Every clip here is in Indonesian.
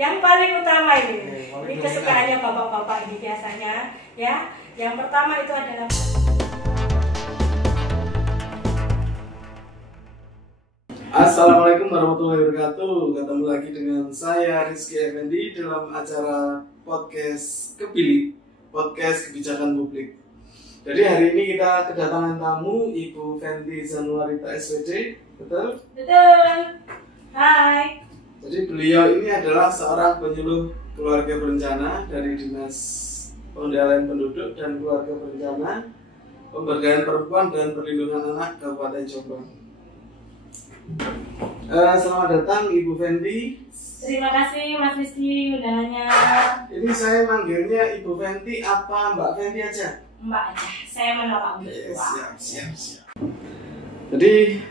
Yang paling utama ini kesukaannya bapak-bapak ini biasanya ya. Yang pertama itu adalah Assalamualaikum warahmatullahi wabarakatuh. Ketemu lagi dengan saya Rizky Effendi dalam acara podcast Kepilih, podcast kebijakan publik. Jadi hari ini kita kedatangan tamu Ibu Fenty Zanuarita SPD, betul? betul. Hai. Jadi beliau ini adalah seorang penyuluh keluarga berencana dari Dinas Pengendalian Penduduk dan Keluarga Berencana, Pemberdayaan Perempuan dan Perlindungan Anak Kabupaten Jombang. Selamat datang Ibu Fenty. Terima kasih Mas Rizky undangannya. Ini saya manggilnya Ibu Fenty apa Mbak Fenty aja? Mbak aja. Saya menolak untuk tua. Siap. Jadi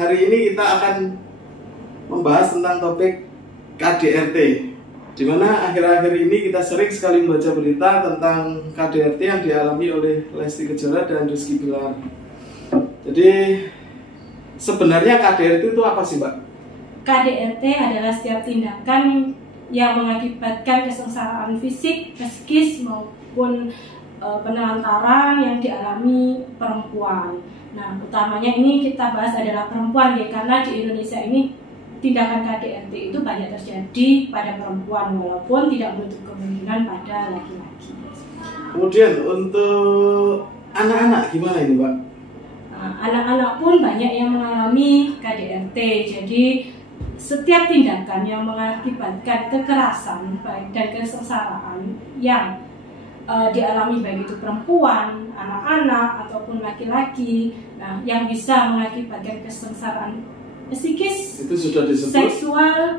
hari ini kita akan membahas tentang topik KDRT, di mana akhir-akhir ini kita sering sekali membaca berita tentang KDRT yang dialami oleh Lesti Kejora dan Rizky Bilar. Jadi sebenarnya KDRT itu apa sih, Mbak? KDRT adalah setiap tindakan yang mengakibatkan kesengsaraan fisik, psikis maupun penelantaran yang dialami perempuan. Nah, utamanya ini kita bahas adalah perempuan ya, karena di Indonesia ini tindakan KDRT itu banyak terjadi pada perempuan walaupun tidak menutup kemungkinan pada laki-laki. Kemudian untuk anak-anak gimana ini, Mbak? Anak-anak pun banyak yang mengalami KDRT. Jadi setiap tindakan yang mengakibatkan kekerasan baik dan kesengsaraan yang dialami baik itu perempuan, anak-anak ataupun laki-laki, nah yang bisa mengakibatkan kesengsaraan psikis, itu sudah disebut seksual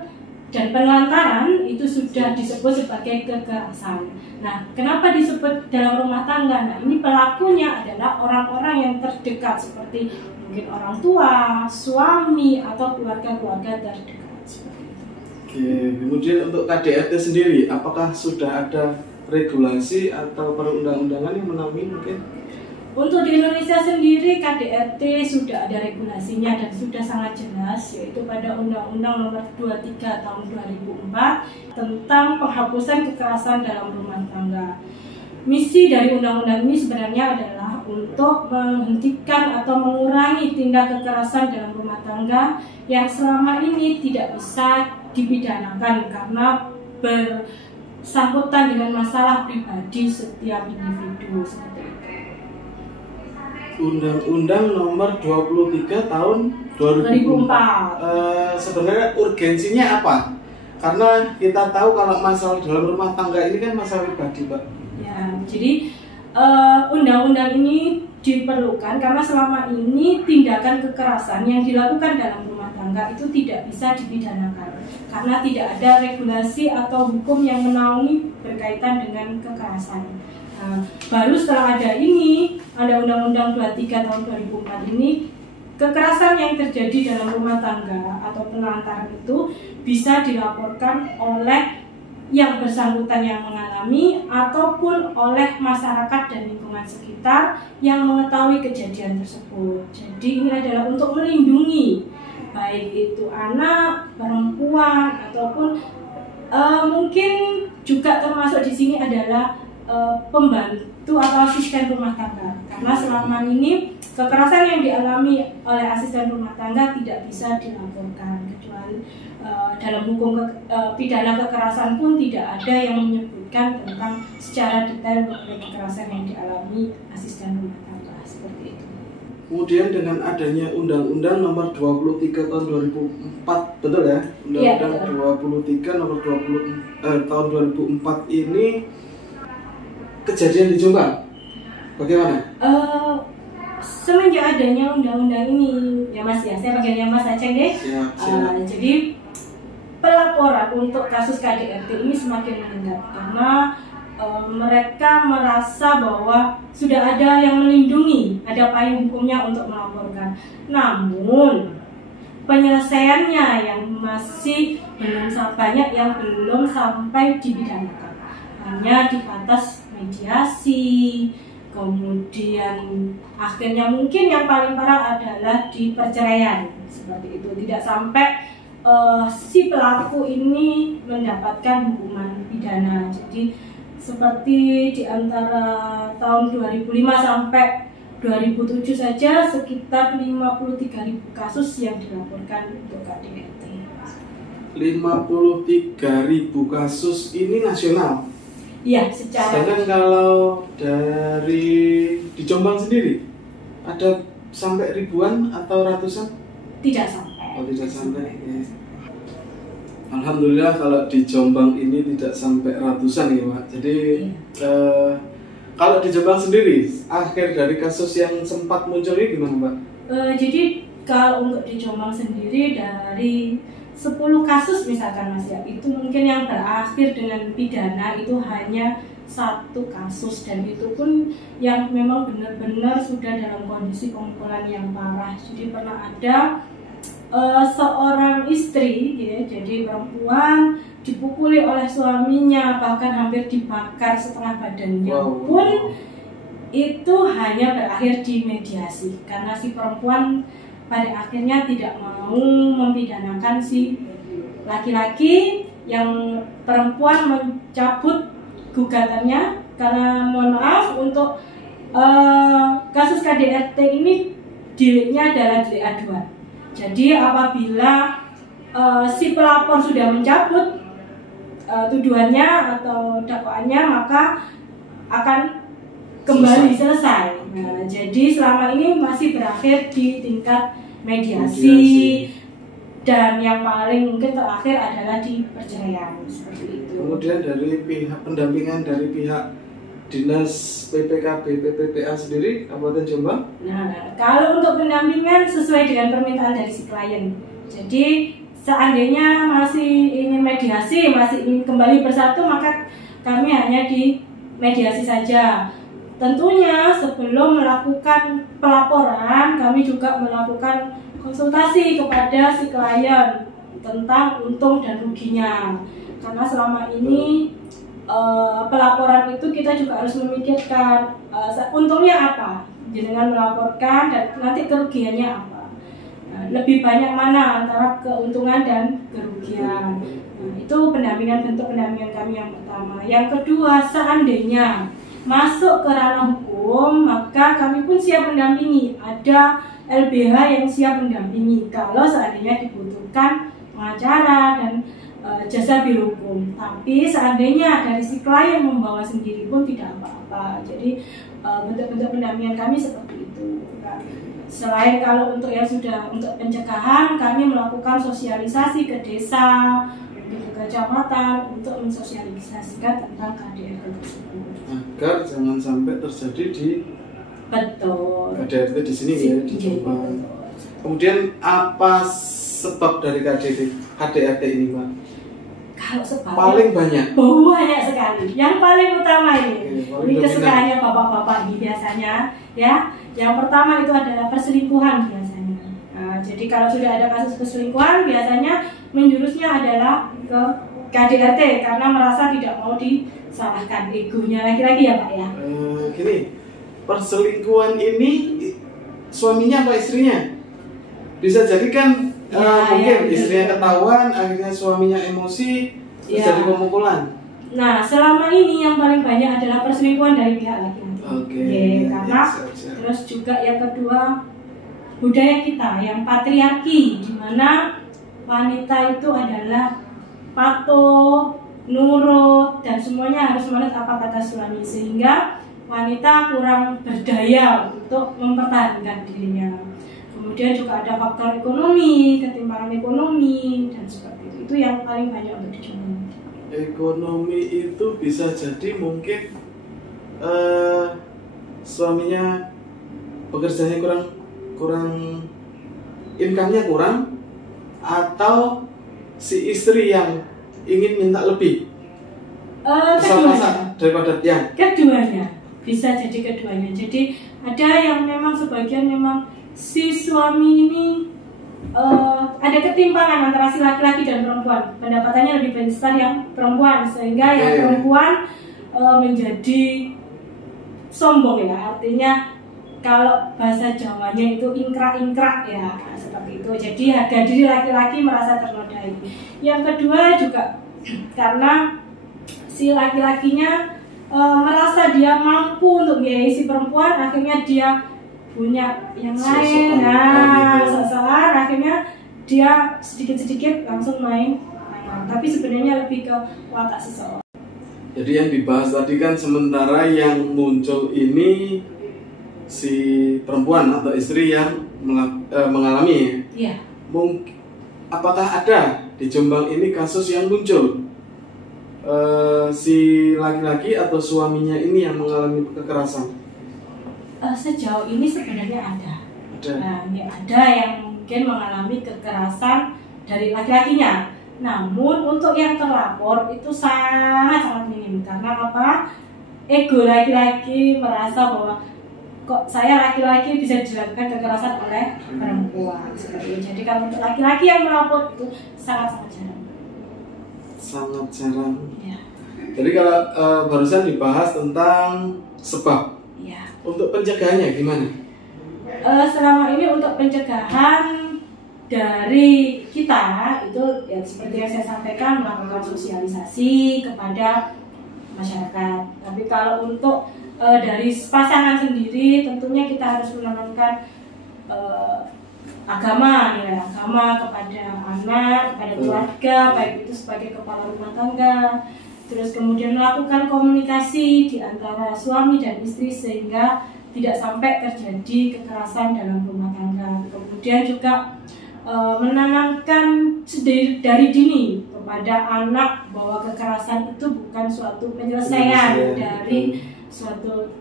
dan penelantaran itu sudah disebut sebagai kekerasan. Nah, kenapa disebut dalam rumah tangga? Nah, ini pelakunya adalah orang-orang yang terdekat seperti mungkin orang tua, suami atau keluarga-keluarga terdekat seperti itu. Oke, kemudian untuk KDRT sendiri, apakah sudah ada regulasi atau perundang-undangan yang menaungi mungkin? Untuk di Indonesia sendiri KDRT sudah ada regulasinya dan sudah sangat jelas, yaitu pada Undang-Undang Nomor 23 Tahun 2004 tentang penghapusan kekerasan dalam rumah tangga. Misi dari undang-undang ini sebenarnya adalah untuk menghentikan atau mengurangi tindak kekerasan dalam rumah tangga yang selama ini tidak bisa dipidanakan karena bersangkutan dengan masalah pribadi setiap individu seperti itu. Undang-Undang Nomor 23 Tahun 2004. Sebenarnya urgensinya apa? Karena kita tahu kalau masalah dalam rumah tangga ini kan masalah pribadi, Pak. Ya, jadi undang-undang ini diperlukan karena selama ini tindakan kekerasan yang dilakukan dalam rumah tangga itu tidak bisa dipidanakan karena tidak ada regulasi atau hukum yang menaungi berkaitan dengan kekerasan. Nah, baru setelah ada ini, ada Undang-Undang 23 Tahun 2004 ini, kekerasan yang terjadi dalam rumah tangga atau penelantaran itu bisa dilaporkan oleh yang bersangkutan yang mengalami ataupun oleh masyarakat dan lingkungan sekitar yang mengetahui kejadian tersebut. Jadi ini adalah untuk melindungi baik itu anak, perempuan ataupun mungkin juga termasuk di sini adalah pembantu atau asisten rumah tangga, karena selama ini kekerasan yang dialami oleh asisten rumah tangga tidak bisa dilaporkan kecuali dalam hukum pidana kekerasan pun tidak ada yang menyebutkan tentang secara detail mengenai kekerasan yang dialami asisten rumah tangga seperti itu. Kemudian dengan adanya Undang-Undang Nomor 23 Tahun 2004, betul ya? Undang-Undang 23 Nomor 20 Tahun 2004 ini kejadian di Jombang bagaimana? Semenjak adanya undang-undang ini ya Mas ya, saya panggilnya Mas aja deh. Jadi pelaporan untuk kasus KDRT ini semakin meningkat karena mereka merasa bahwa sudah ada yang melindungi, ada payung hukumnya untuk melaporkan. Namun penyelesaiannya yang masih belum banyak yang belum sampai dipidanakan, hanya di batas mediasi, kemudian akhirnya mungkin yang paling parah adalah di perceraian seperti itu, tidak sampai si pelaku ini mendapatkan hukuman pidana. Jadi seperti di antara tahun 2005 sampai 2007 saja sekitar 53.000 kasus yang dilaporkan untuk KDRT. 53.000 kasus ini nasional? Iya, secara. Sedangkan kalau dari di Jombang sendiri ada sampai ribuan atau ratusan? Tidak sampai. Oh, tidak sampai. Ya. Alhamdulillah kalau di Jombang ini tidak sampai ratusan ya Pak. Jadi kalau di Jombang sendiri akhir dari kasus yang sempat muncul ini gimana Pak? Jadi kalau untuk di Jombang sendiri dari 10 kasus misalkan Mas ya, itu mungkin yang berakhir dengan pidana itu hanya 1 kasus, dan itu pun yang memang benar-benar sudah dalam kondisi pemukulan yang parah. Jadi pernah ada seorang istri ya, jadi perempuan dipukuli oleh suaminya, bahkan hampir dibakar setengah badannya. Pun itu hanya berakhir di mediasi karena si perempuan pada akhirnya tidak mau mempidanakan si laki-laki, yang perempuan mencabut gugatannya karena mohon maaf untuk kasus KDRT ini deliknya adalah delik aduan. Jadi apabila si pelapor sudah mencabut tuduhannya atau dakwaannya, maka akan kembali selesai. Nah, jadi selama ini masih berakhir di tingkat mediasi. Dan yang paling mungkin terakhir adalah di perceraian seperti itu. Kemudian dari pihak pendampingan dari pihak Dinas PPKB PPPA sendiri Kabupaten Jombang? Nah, kalau untuk pendampingan sesuai dengan permintaan dari si klien. Jadi seandainya masih ingin mediasi, masih ingin kembali bersatu, maka kami hanya di mediasi saja. Tentunya sebelum melakukan pelaporan, kami juga melakukan konsultasi kepada si klien tentang untung dan ruginya. Karena selama ini pelaporan itu kita juga harus memikirkan untungnya apa dengan melaporkan dan nanti kerugiannya apa. Lebih banyak mana antara keuntungan dan kerugian. Itu bentuk pendampingan kami yang pertama. Yang kedua, seandainya masuk ke ranah hukum, maka kami pun siap mendampingi. Ada LBH yang siap mendampingi kalau seandainya dibutuhkan pengacara dan jasa biro hukum. Tapi seandainya dari si klien membawa sendiri pun tidak apa-apa. Jadi bentuk-bentuk pendampingan kami seperti itu. Selain kalau untuk yang sudah untuk pencegahan, kami melakukan sosialisasi ke desa, ke kecamatan untuk mensosialisasikan tentang KDRT tersebut. Agar jangan sampai terjadi di KDRT di sini ya, di Jombang. Kemudian apa sebab dari KDRT ini Pak? Kalau sebab paling banyak sekali. Yang paling utama ini kesukaannya bapak-bapak ini biasanya ya. Yang pertama itu adalah perselingkuhan biasanya. Nah, jadi kalau sudah ada kasus perselingkuhan, biasanya menjurusnya adalah ke KDRT karena merasa tidak mau disalahkan, egonya laki-laki ya Pak ya. Gini, perselingkuhan ini suaminya apa istrinya? Bisa jadi kan mungkin istrinya ketahuan, akhirnya suaminya emosi, terjadi pemukulan. Nah, selama ini yang paling banyak adalah perselingkuhan dari pihak laki-laki. Karena terus juga yang kedua, budaya kita yang patriarki, di mana wanita itu adalah patuh, nurut, dan semuanya harus menurut apa kata suami, sehingga wanita kurang berdaya untuk mempertahankan dirinya. Kemudian juga ada faktor ekonomi, ketimpangan ekonomi, dan seperti itu. Itu yang paling banyak untuk dicoba. Ekonomi itu bisa jadi mungkin suaminya pekerjaannya kurang income-nya kurang, atau si istri yang ingin minta lebih besar daripada yang keduanya. Bisa jadi keduanya. Jadi ada yang memang sebagian memang si suami ini ada ketimpangan antara si laki-laki dan perempuan, pendapatannya lebih besar yang perempuan, sehingga yang perempuan menjadi sombong ya, artinya kalau bahasa Jawanya itu ingkrak-ingkrak ya, seperti itu. Jadi harga diri laki-laki merasa ternodai. Yang kedua juga karena si laki-lakinya merasa dia mampu untuk membiayai si perempuan, akhirnya dia punya yang lain. Nah, soal akhirnya dia sedikit-sedikit langsung main. Tapi sebenarnya lebih ke watak seseorang. Jadi yang dibahas tadi kan sementara yang muncul ini si perempuan atau istri yang mengalami. Iya. Apakah ada di Jombang ini kasus yang muncul si laki-laki atau suaminya ini yang mengalami kekerasan? Sejauh ini sebenarnya ada. Nah, ya ada yang mungkin mengalami kekerasan dari laki-lakinya. Namun untuk yang terlapor itu sangat minim. Karena apa? Ego laki-laki merasa bahwa kok saya laki-laki bisa dilakukan kekerasan oleh perempuan. Jadi kalau untuk laki-laki yang melapor itu sangat jarang. Sangat jarang. Ya. Jadi kalau barusan dibahas tentang sebab. Ya. Untuk pencegahannya gimana? Selama ini untuk pencegahan dari kita itu ya seperti yang saya sampaikan, melakukan sosialisasi kepada masyarakat. Tapi kalau untuk dari pasangan sendiri tentunya kita harus menanamkan agama kepada anak, kepada keluarga, baik itu sebagai kepala rumah tangga. Terus kemudian melakukan komunikasi di antara suami dan istri sehingga tidak sampai terjadi kekerasan dalam rumah tangga. Kemudian juga menanamkan dari dini kepada anak bahwa kekerasan itu bukan suatu penyelesaian dari suatu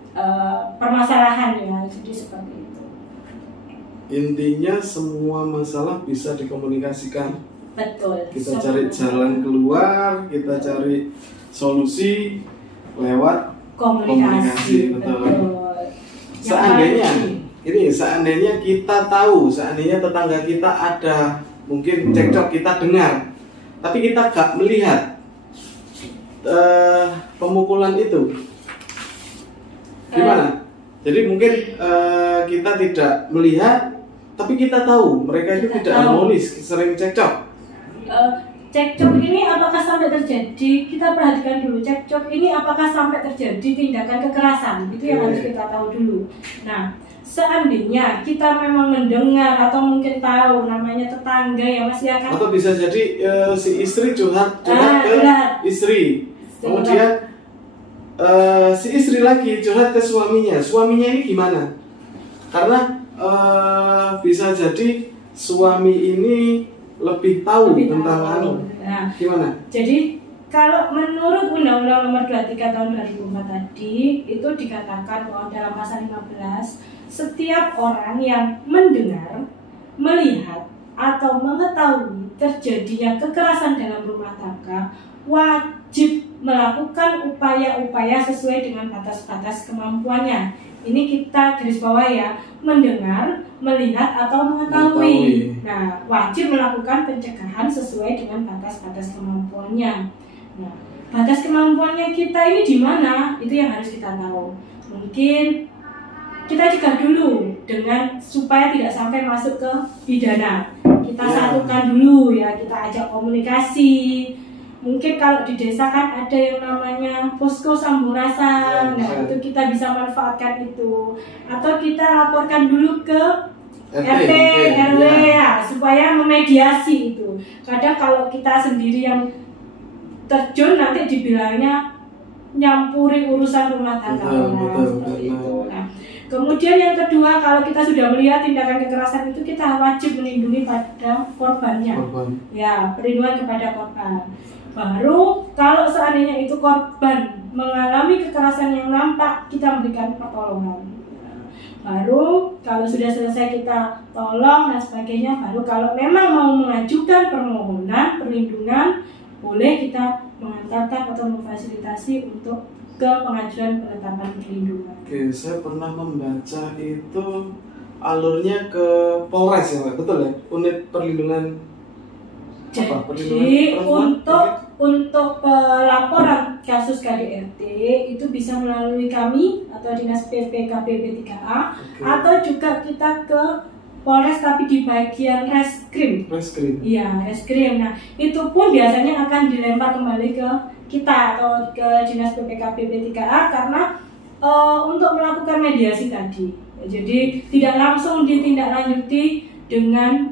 permasalahan ya. Jadi seperti itu. Intinya semua masalah bisa dikomunikasikan. Betul. Kita cari jalan keluar, kita cari solusi lewat komunikasi. Betul. Seandainya kita tahu, seandainya tetangga kita ada mungkin cekcok, kita dengar, tapi kita gak melihat pemukulan itu, gimana? Jadi mungkin kita tidak melihat, tapi kita tahu mereka itu tidak harmonis, sering cekcok. Cekcok ini apakah sampai terjadi? Kita perhatikan dulu, cekcok ini apakah sampai terjadi tindakan kekerasan? Itu yang harus kita tahu dulu. Nah, seandainya kita memang mendengar atau mungkin tahu namanya tetangga yang masih akan, atau bisa jadi si istri curhat ke istri, kemudian si istri lagi curhat ke suaminya ini gimana? Karena bisa jadi suami ini lebih tahu tentang gimana? Jadi kalau menurut Undang-Undang Nomor 23 Tahun 2004 tadi itu dikatakan bahwa dalam pasal 15 setiap orang yang mendengar, melihat atau mengetahui terjadinya kekerasan dalam rumah tangga wajib melakukan upaya-upaya sesuai dengan batas-batas kemampuannya. Ini kita garis bawah ya, mendengar, melihat atau mengetahui. Nah, wajib melakukan pencegahan sesuai dengan batas-batas kemampuannya. Nah, batas kemampuannya kita ini di mana? Itu yang harus kita tahu. Mungkin kita cegah dulu dengan supaya tidak sampai masuk ke pidana. Kita satukan dulu ya, kita ajak komunikasi. Mungkin kalau di desa kan ada yang namanya posko Samburasa, nah itu kita bisa manfaatkan itu. Atau kita laporkan dulu ke RT, RW ya, supaya memediasi itu. Kadang kalau kita sendiri yang terjun nanti dibilangnya nyampuri urusan rumah tangga. Seperti itu. Nah, kemudian yang kedua, kalau kita sudah melihat tindakan kekerasan itu, kita wajib melindungi pada korbannya. Ya, perlindungan kepada korban. Baru kalau seandainya itu korban mengalami kekerasan yang nampak, kita memberikan pertolongan. Baru kalau sudah selesai kita tolong dan sebagainya, baru kalau memang mau mengajukan permohonan perlindungan, boleh kita mengantarkan atau memfasilitasi untuk ke pengajuan penetapan perlindungan. Oke, saya pernah membaca itu alurnya ke Polres ya, betul ya? Unit perlindungan. Jadi untuk pelaporan kasus KDRT itu bisa melalui kami atau Dinas PPKB P3A atau juga kita ke Polres tapi di bagian reskrim. Iya, reskrim. Nah, itu pun biasanya akan dilempar kembali ke kita atau ke Dinas PPKB P3A karena untuk melakukan mediasi tadi. Jadi tidak langsung ditindaklanjuti dengan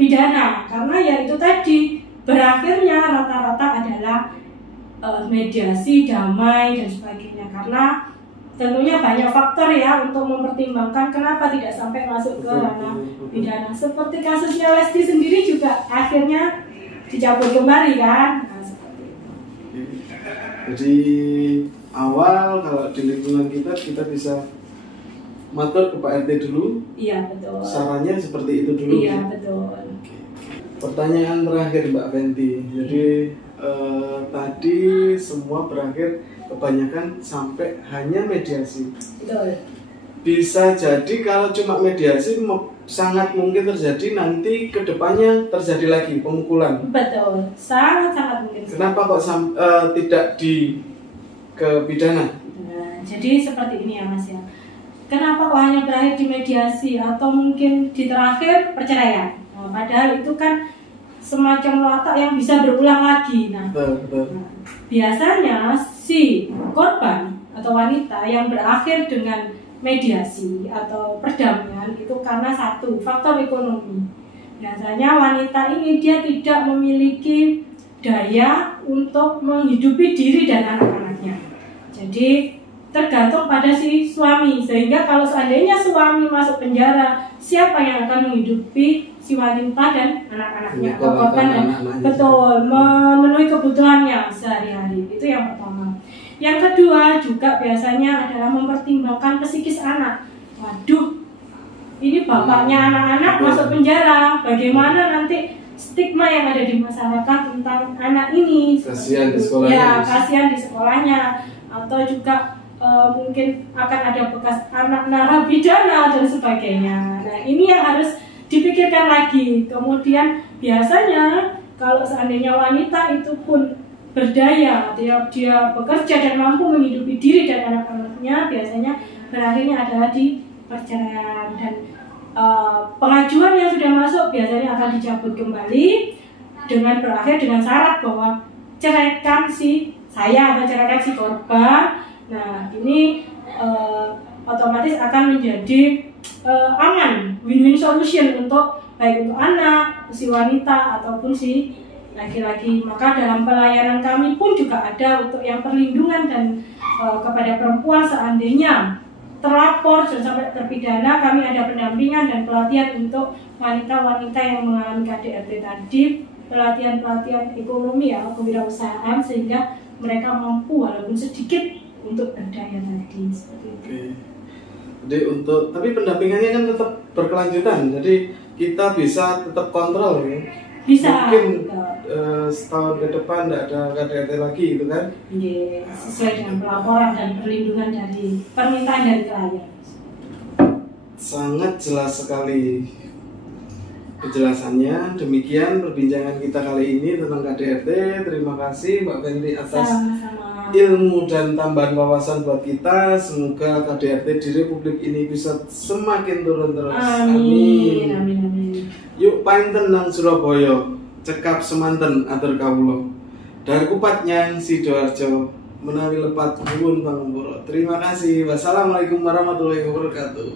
pidana karena ya itu tadi berakhirnya rata-rata adalah mediasi, damai dan sebagainya karena tentunya banyak faktor ya untuk mempertimbangkan kenapa tidak sampai masuk ke ranah pidana. Seperti kasusnya Lesti sendiri juga akhirnya dicabut kembali kan. Nah, seperti itu. Jadi awal kalau di lingkungan kita bisa matur ke Pak RT dulu. Iya betul. Sarannya seperti itu dulu. Iya betul. Pertanyaan terakhir Mbak Fenty. Jadi tadi semua berakhir kebanyakan sampai hanya mediasi. Betul. Bisa jadi kalau cuma mediasi sangat mungkin terjadi nanti kedepannya terjadi lagi pemukulan. Betul, sangat mungkin. Kenapa kok tidak ke pidana? Nah, jadi seperti ini ya Mas ya. Kenapa kok hanya berakhir di mediasi atau mungkin di terakhir perceraian? Nah, padahal itu kan semacam watak yang bisa berulang lagi. Nah, betul. Biasanya si korban atau wanita yang berakhir dengan mediasi atau perdamaian itu karena satu faktor ekonomi. Biasanya wanita ini dia tidak memiliki daya untuk menghidupi diri dan anak-anaknya. Jadi tergantung pada si suami, sehingga kalau seandainya suami masuk penjara, siapa yang akan menghidupi si wanita dan anak-anaknya atau korban dan betul memenuhi kebutuhannya sehari-hari. Itu yang pertama. Yang kedua juga biasanya adalah mempertimbangkan psikis anak. Waduh, ini bapaknya anak-anak masuk penjara, bagaimana nanti stigma yang ada di masyarakat tentang anak ini? Kasihan di sekolahnya. Ya, kasihan di sekolahnya, atau juga mungkin akan ada bekas anak narapidana dan sebagainya. Nah, ini yang harus dipikirkan lagi. Kemudian biasanya kalau seandainya wanita itu pun berdaya, dia bekerja dan mampu menghidupi diri dan anak-anaknya, biasanya berakhirnya adalah di perceraian dan pengajuan yang sudah masuk biasanya akan dicabut kembali dengan berakhir dengan syarat bahwa ceraikan si saya atau ceraikan si korban. Nah, ini otomatis akan menjadi aman, win-win solution untuk baik untuk anak, si wanita ataupun si laki-laki. Maka dalam pelayanan kami pun juga ada untuk yang perlindungan dan kepada perempuan seandainya terlapor dan sampai terpidana, kami ada pendampingan dan pelatihan untuk wanita-wanita yang mengalami KDRT tadi, pelatihan ekonomi ya, kewirausahaan, sehingga mereka mampu walaupun sedikit untuk berdaya tadi seperti itu. Oke. Jadi tapi pendampingannya kan tetap berkelanjutan. Jadi kita bisa tetap kontrol ya. Bisa. Mungkin setahun ke depan tidak ada KDRT lagi gitu kan? Iya, sesuai dengan pelaporan dan perlindungan dari permintaan dari klien. Sangat jelas sekali penjelasannya. Demikian perbincangan kita kali ini tentang KDRT. Terima kasih Mbak Fenty atas ilmu dan tambahan wawasan buat kita. Semoga KDRT di Republik ini bisa semakin turun terus. Amin. Yuk painten nang Surabaya, cekap semanten atur kawula. Dari Kupatnya Sidoarjo menawi lepat nuwun pangampura. Terima kasih. Wassalamualaikum warahmatullahi wabarakatuh.